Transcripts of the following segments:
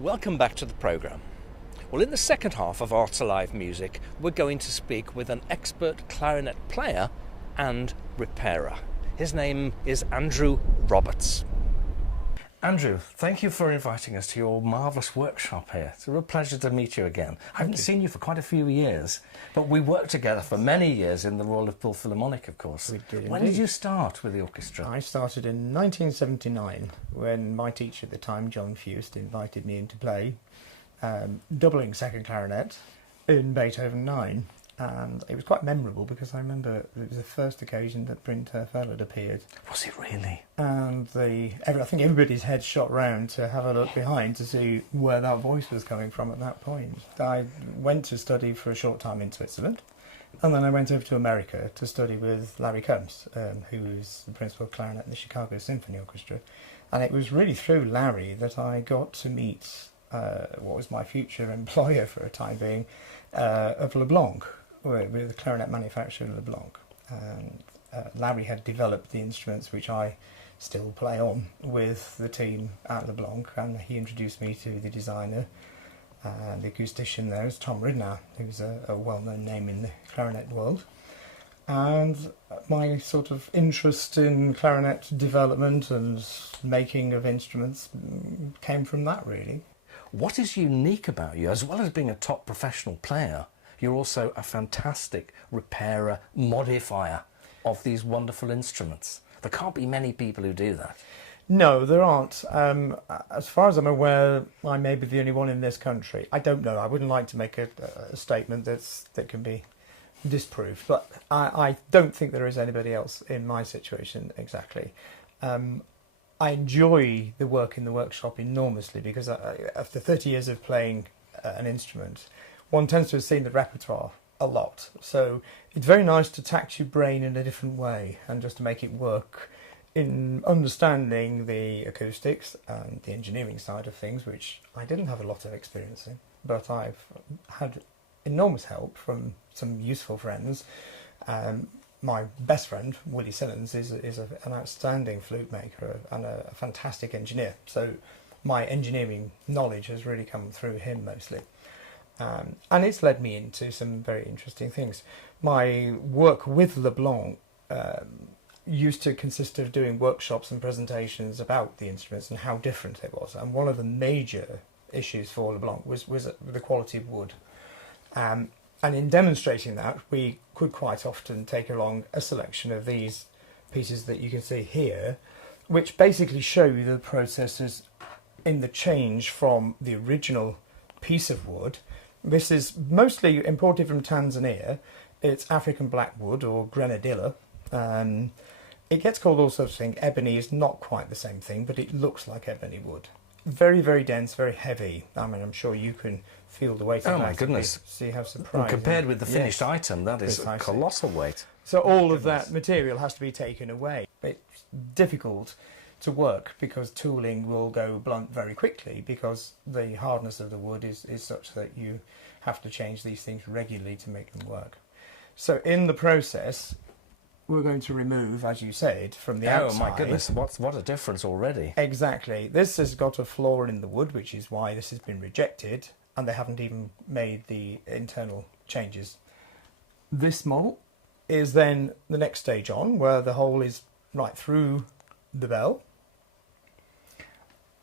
Welcome back to the programme. Well, in the second half of Arts Alive Music, we're going to speak with an expert clarinet player and repairer. His name is Andrew Roberts. Andrew, thank you for inviting us to your marvellous workshop here. It's a real pleasure to meet you again. I haven't seen you for quite a few years, but we worked together for many years in the Royal Liverpool Philharmonic, of course. We did. When did you start with the orchestra? I started in 1979 when my teacher at the time, John Fust, invited me in to play doubling second clarinet in Beethoven 9. And it was quite memorable because I remember it was the first occasion that Bryn Terfel had appeared. Was it really? And I think everybody's head shot round to have a look behind to see where that voice was coming from at that point. I went to study for a short time in Switzerland, and then I went over to America to study with Larry Combs, who was the principal clarinet in the Chicago Symphony Orchestra. And it was really through Larry that I got to meet what was my future employer for a time being, of LeBlanc, with the clarinet manufacturer LeBlanc. And Larry had developed the instruments which I still play on with the team at LeBlanc, and he introduced me to the designer and the acoustician there is Tom Ridnour, who's a well-known name in the clarinet world. And my sort of interest in clarinet development and making of instruments came from that, really. What is unique about you, as well as being a top professional player? You're also a fantastic repairer, modifier of these wonderful instruments. There can't be many people who do that. No, there aren't. As far as I'm aware, I may be the only one in this country. I don't know. I wouldn't like to make a statement that can be disproved, but I don't think there is anybody else in my situation exactly. I enjoy the work in the workshop enormously because after 30 years of playing an instrument, one tends to have seen the repertoire a lot. So it's very nice to tax your brain in a different way and just to make it work in understanding the acoustics and the engineering side of things, which I didn't have a lot of experience in, but I've had enormous help from some useful friends. My best friend, Willie Simmons, is an outstanding flute maker and a fantastic engineer. So my engineering knowledge has really come through him mostly. And it's led me into some very interesting things. My work with LeBlanc used to consist of doing workshops and presentations about the instruments and how different it was. And one of the major issues for LeBlanc was the quality of wood. And in demonstrating that, we could quite often take along a selection of these pieces that you can see here, which basically show you the processes in the change from the original piece of wood. This is mostly imported from Tanzania. It's African blackwood or Grenadilla. It gets called all sorts of things. Ebony is not quite the same thing, but it looks like ebony wood. Very, very dense, very heavy. I mean, I'm sure you can feel the weight of that. Oh my goodness. See how surprising. Compared with the finished item, that is a colossal weight. So all of that material has to be taken away. It's difficult to work because tooling will go blunt very quickly because the hardness of the wood is such that you have to change these things regularly to make them work. So in the process, we're going to remove, as you said, from the outside. Oh my goodness, what a difference already. Exactly. This has got a flaw in the wood, which is why this has been rejected, and they haven't even made the internal changes. This model is then the next stage on, where the hole is right through the bell.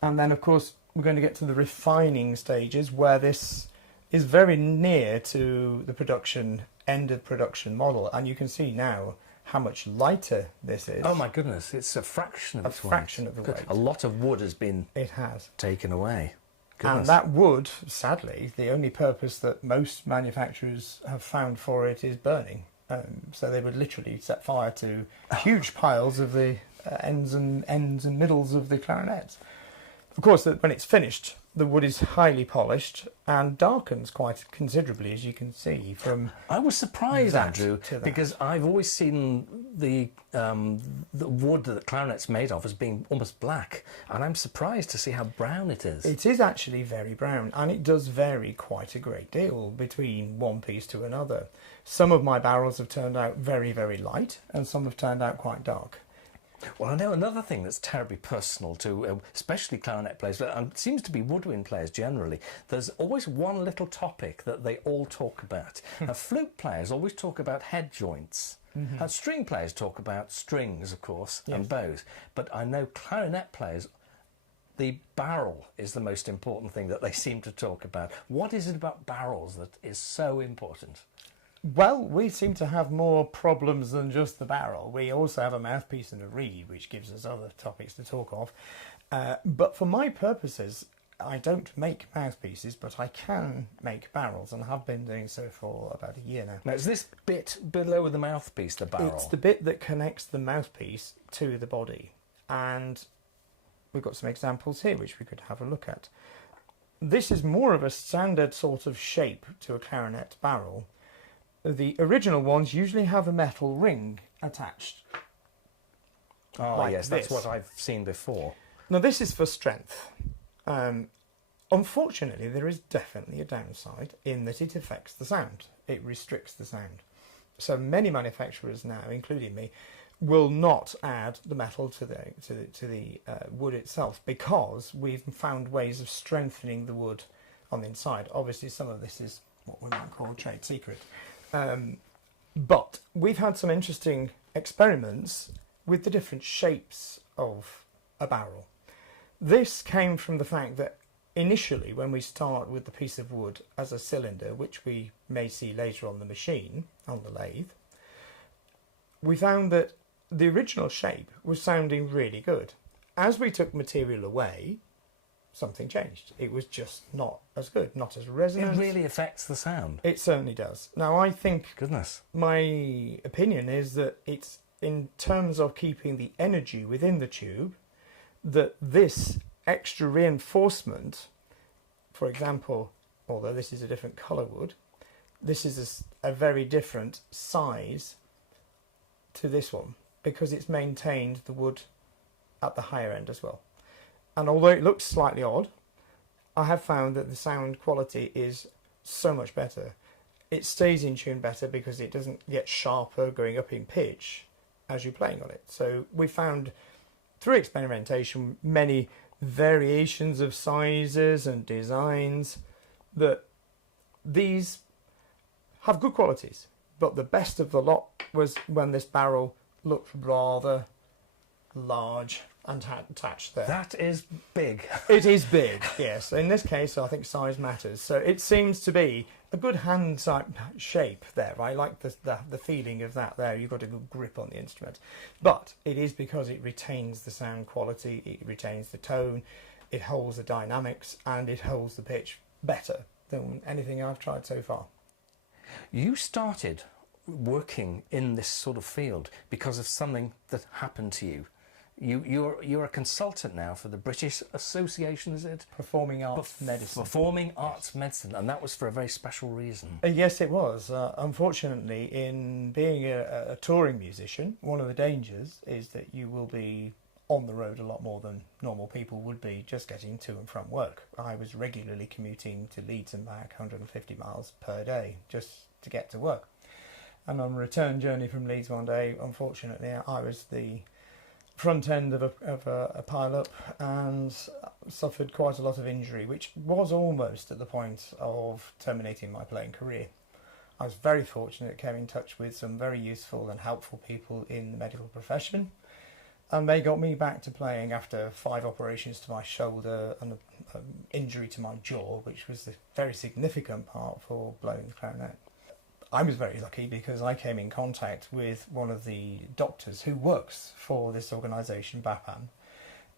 And then, of course, we're going to get to the refining stages, where this is very near to the end of production model. And you can see now how much lighter this is. Oh my goodness, it's a fraction of its weight. A fraction of the weight. A lot of wood has been taken away. Goodness. And that wood, sadly, the only purpose that most manufacturers have found for it is burning. So they would literally set fire to huge piles of the ends and middles of the clarinets. Of course, when it's finished, the wood is highly polished and darkens quite considerably, as you can see from. I was surprised, Andrew, because I've always seen the wood that the clarinet's made of as being almost black, and I'm surprised to see how brown it is. It is actually very brown, and it does vary quite a great deal between one piece to another. Some of my barrels have turned out very, very light, and some have turned out quite dark. Well, I know another thing that's terribly personal to especially clarinet players, but it seems to be woodwind players generally. There's always one little topic that they all talk about. Flute players always talk about head joints. String players talk about strings, of course, and bows. But I know clarinet players, the barrel is the most important thing that they seem to talk about. What is it about barrels that is so important? Well, we seem to have more problems than just the barrel. We also have a mouthpiece and a reed, which gives us other topics to talk of. But for my purposes, I don't make mouthpieces, but I can make barrels, and have been doing so for about a year now. Now, is this bit below the mouthpiece the barrel? It's the bit that connects the mouthpiece to the body. And we've got some examples here which we could have a look at. This is more of a standard sort of shape to a clarinet barrel. The original ones usually have a metal ring attached. Oh, like yes, that's what I've seen before. Now, this is for strength. Unfortunately, there is definitely a downside in that it affects the sound. It restricts the sound. So many manufacturers now, including me, will not add the metal to the wood itself, because we've found ways of strengthening the wood on the inside. Obviously, some of this is what we might call trade secret. But we've had some interesting experiments with the different shapes of a barrel. This came from the fact that initially, when we start with the piece of wood as a cylinder, which we may see later on the machine, on the lathe, we found that the original shape was sounding really good. As we took material away, something changed. It was just not as good, not as resonant. It really affects the sound. It certainly does. Now, I think... Goodness. My opinion is that it's, in terms of keeping the energy within the tube, that this extra reinforcement, for example, although this is a different colour wood, this is a very different size to this one, because it's maintained the wood at the higher end as well. And although it looks slightly odd, I have found that the sound quality is so much better. It stays in tune better because it doesn't get sharper going up in pitch as you're playing on it. So we found, through experimentation, many variations of sizes and designs, that these have good qualities. But the best of the lot was when this barrel looked rather large and attached there. That is big. It is big, yes. In this case, I think size matters. So it seems to be a good hand shape there. I like the feeling of that there. You've got a good grip on the instrument. But it is because it retains the sound quality, it retains the tone, it holds the dynamics, and it holds the pitch better than anything I've tried so far. You started working in this sort of field because of something that happened to you. You're a consultant now for the British Association, is it? Performing Arts Medicine. Performing Arts Medicine, and that was for a very special reason. Yes, it was. Unfortunately, in being a touring musician, one of the dangers is that you will be on the road a lot more than normal people would be just getting to and from work. I was regularly commuting to Leeds and back 150 miles per day just to get to work. And on a return journey from Leeds one day, unfortunately, I was the front end of a pile-up and suffered quite a lot of injury, which was almost at the point of terminating my playing career. I was very fortunate, came in touch with some very useful and helpful people in the medical profession, and they got me back to playing after 5 operations to my shoulder and an injury to my jaw, which was the very significant part for blowing the clarinet. I was very lucky because I came in contact with one of the doctors who works for this organisation, BAPAN,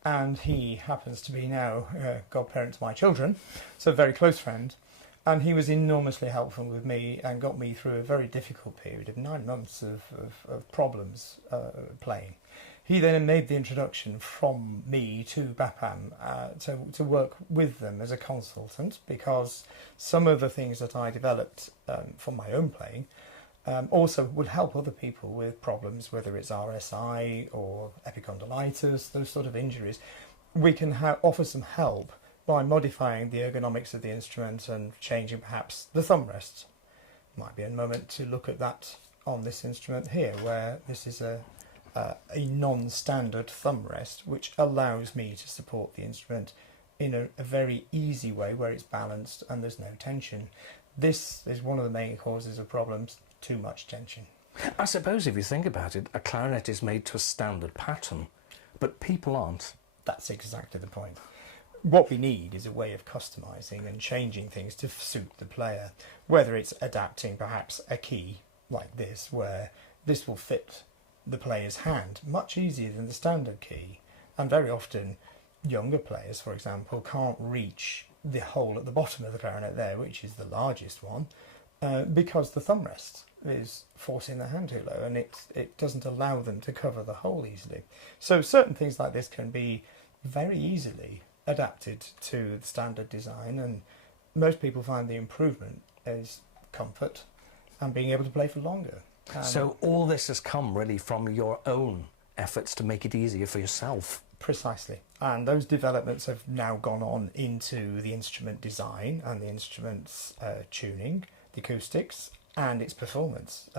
and he happens to be now godparent to my children, so a very close friend, and he was enormously helpful with me and got me through a very difficult period of 9 months of problems playing. He then made the introduction from me to BAPAN to work with them as a consultant, because some of the things that I developed from my own playing also would help other people with problems, whether it's RSI or epicondylitis, those sort of injuries. We can offer some help by modifying the ergonomics of the instrument and changing perhaps the thumb rest. Might be a moment to look at that on this instrument here, where this is a a non-standard thumb rest, which allows me to support the instrument in a very easy way where it's balanced and there's no tension. This is one of the main causes of problems: too much tension. I suppose if you think about it, a clarinet is made to a standard pattern, but people aren't. That's exactly the point. What we need is a way of customising and changing things to suit the player, whether it's adapting perhaps a key like this, where this will fit the player's hand much easier than the standard key, and very often younger players, for example, can't reach the hole at the bottom of the clarinet there, which is the largest one, because the thumb rest is forcing their hand too low, and it doesn't allow them to cover the hole easily. So certain things like this can be very easily adapted to the standard design, and most people find the improvement is comfort and being able to play for longer. So all this has come really from your own efforts to make it easier for yourself. Precisely. And those developments have now gone on into the instrument design and the instrument's tuning, the acoustics, and its performance.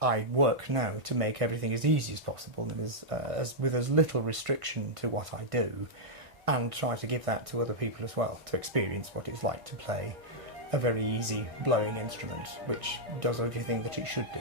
I work now to make everything as easy as possible and with as little restriction to what I do, and try to give that to other people as well, to experience what it's like to play a very easy blowing instrument which does everything that it should do.